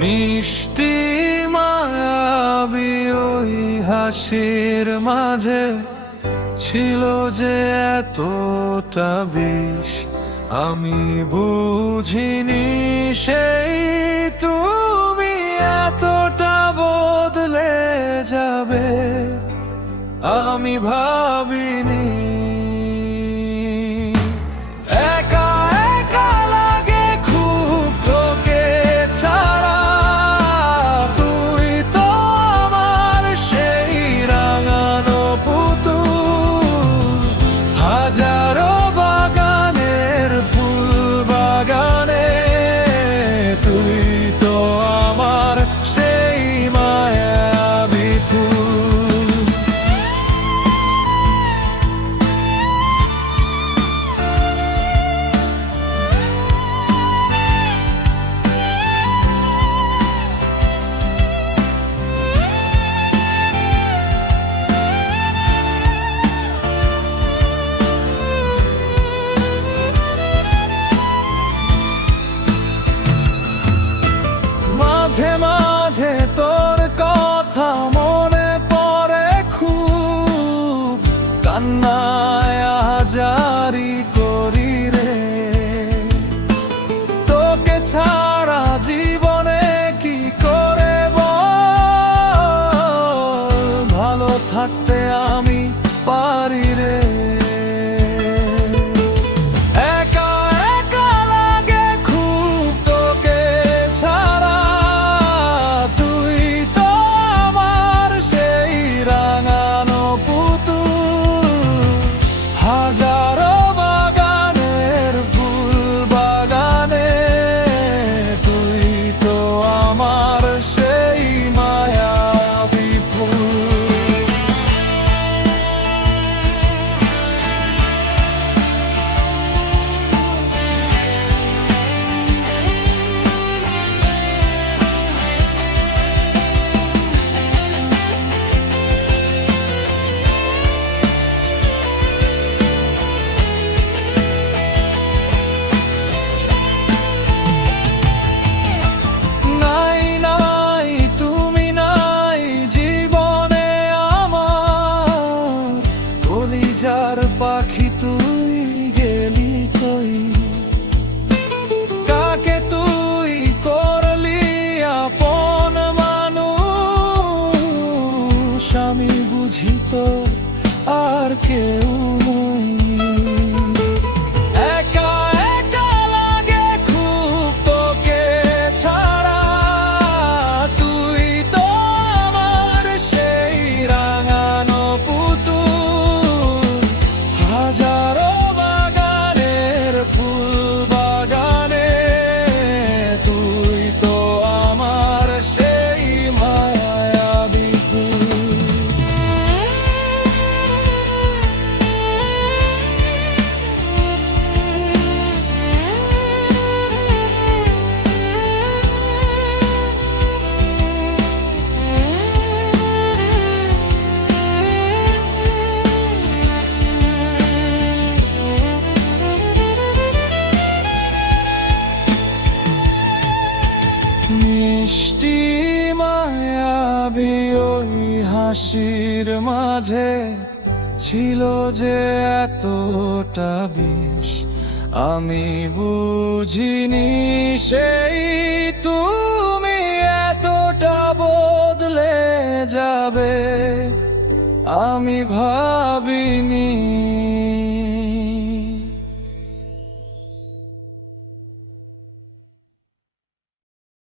মিষ্টি মায়াবী ওই হাসির মাঝে ছিল যে এতটা বিষ, আমি বুঝিনি সেই তুমি এতটা বদলে যাবে, আমি ভাবিনি। একা একা লাগে খুব তোকে ছাড়া, তুই তো আমার সেই রাঙানো পুতুল, হাজারো বাগানের ফুল বাগানে তুই তো আমার সেই মায়াবী ফুল। মাঝে মাঝে তোর কথা মনে পড়ে খুব, কান্নায় আহাজারি করি রে। তোকে ছাড়া জীবনে কি করে বল, ভালো থাকতে আমি পারি রে। একা একা লাগে খুব তোকে ছাড়া, তুই তো আমার সেই রাঙানো পুতুল, হাজারো বাগানের ফুল বাগানে তুই তো আমার সেই মায়াবী ফুল। নাই নাই তুমি নাই জীবনে আমার, কলিজার পাখি তুই গেলি কই, কাকে তুই করলি আপন মানুষ, আমি বুঝি তো আর কেউ নই। একা একা লাগে খুব তোকে ছাড়া, তুই তো আমার সেই রাঙানো পুতুল, হাজারো বাগানের ফুল বাগানে তুই তো আমার সেই মায়াবী ফুল। মিষ্টি মায়াবী ওই হাসির মাঝে ছিল যে এতটা বিষ, আমি বুঝিনি সেই তুমি এতটা বদলে যাবে, আমি ভাবিনি।